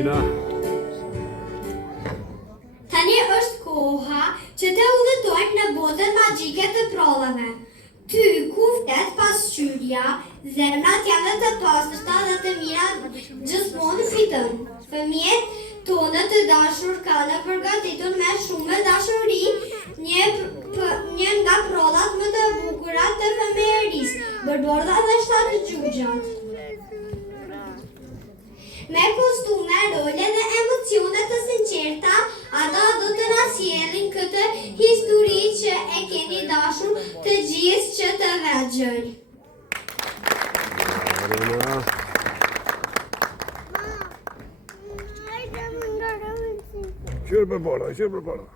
Alina. Tani është koha që të udhëtojmë në botën magjike të prodhave. Ty, kuftet, pasqyrja, zemrat janë të pastërta dhe të mira gjithmonë fitën. Fëmijët tonë të dashur kanë përgatitur me shumë dashuri një nga prodhat më të bukura të fëmijërisë, bërbordha dhe shtatë gjuggjat. Me kostume, role dhe emocione të sinqerta, ata do të na sjellin këtë histori që e keni dashur të gjithë që të vegjël. Qërë për para, qërë për para.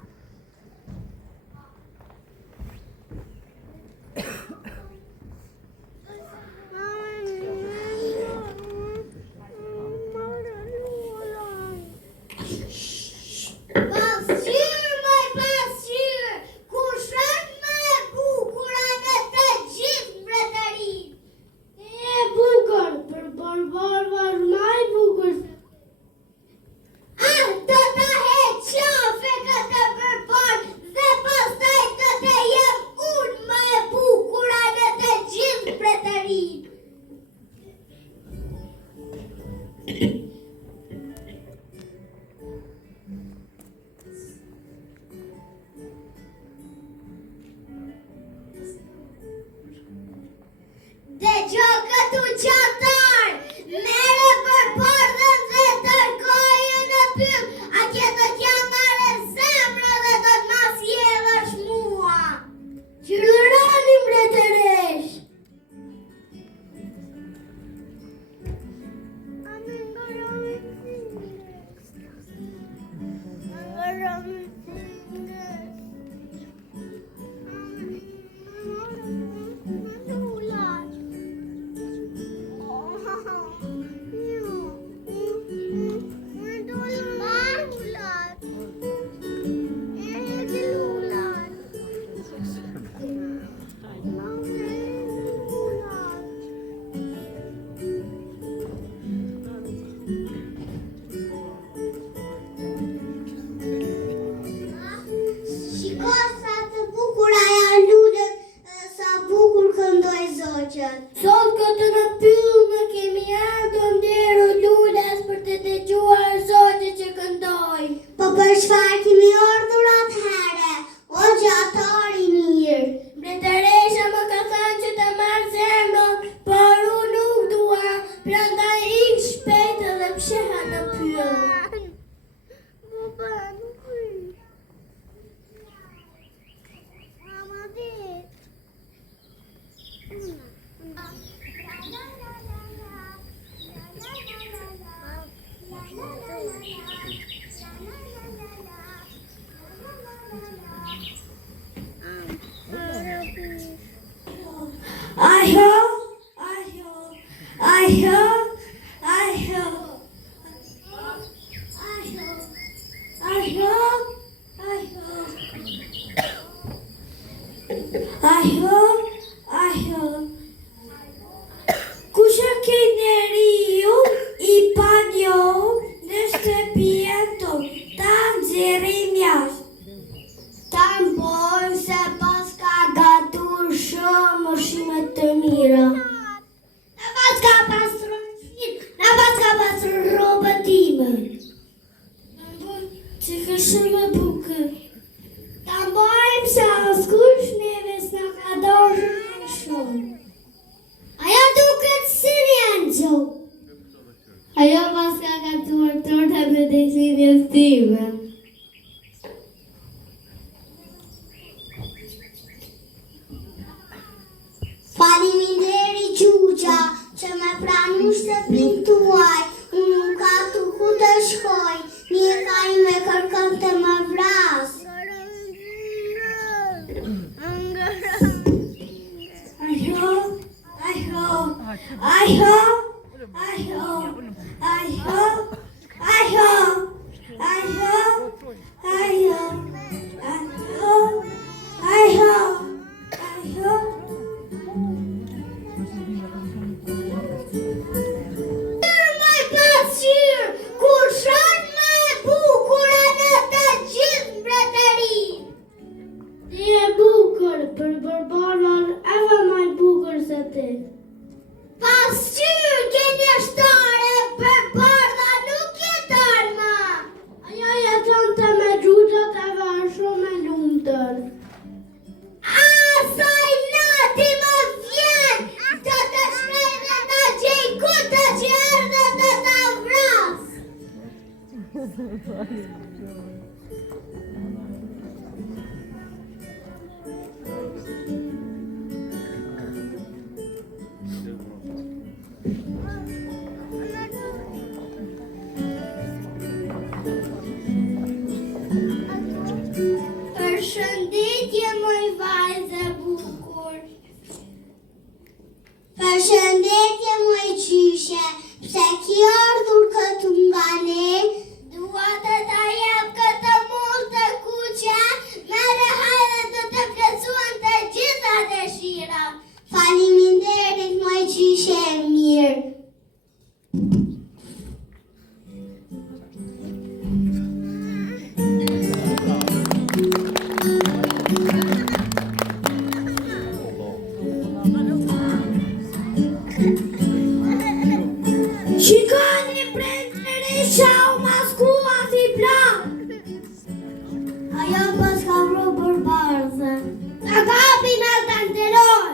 Kur Përshëndetje moj vajzë bukur. Përshëndetje moj qyshe, pse ki ardhur këtu nga ne? Dua të ta jep këtë mund të kuqe, mere hajde të të plotësojnë të gjitha dëshira. Faleminderit moj qyshe e mirë. Shikoni princeresha u maskua si plan. Ajo pas ka vru për barzë. Ta kapi me të nderoj.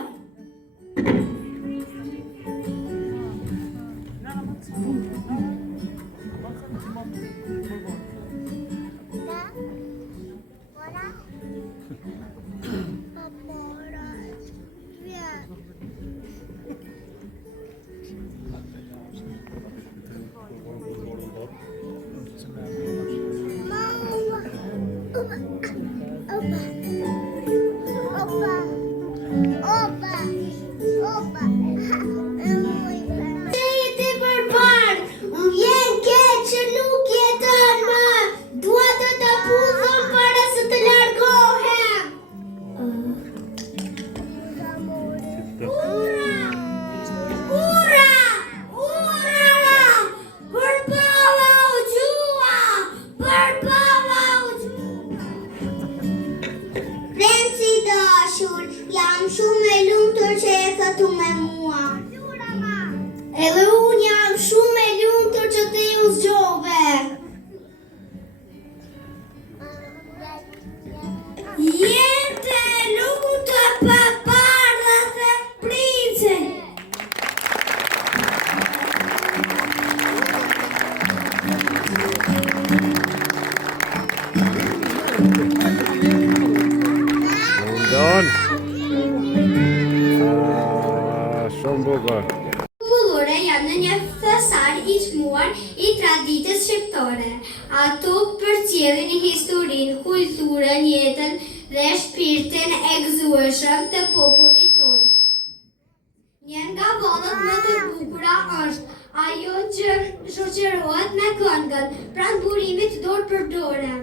Jam shumë e lumtur që e këtu me mua. Edhe unë jam shumë e lumtur që ti u zgjove. Jete e lumtur për bardhët e prince. Shumë bukur. Popullore janë në një thesar I çmuar I traditës shqiptare. Ato përcjellin historinë, kulturën, jetën dhe shpirtin e gëzueshëm të popullit tonë. Një nga valët më të bukura është ajo që shoqërohet me këngën pranë burimit dorë për dorë.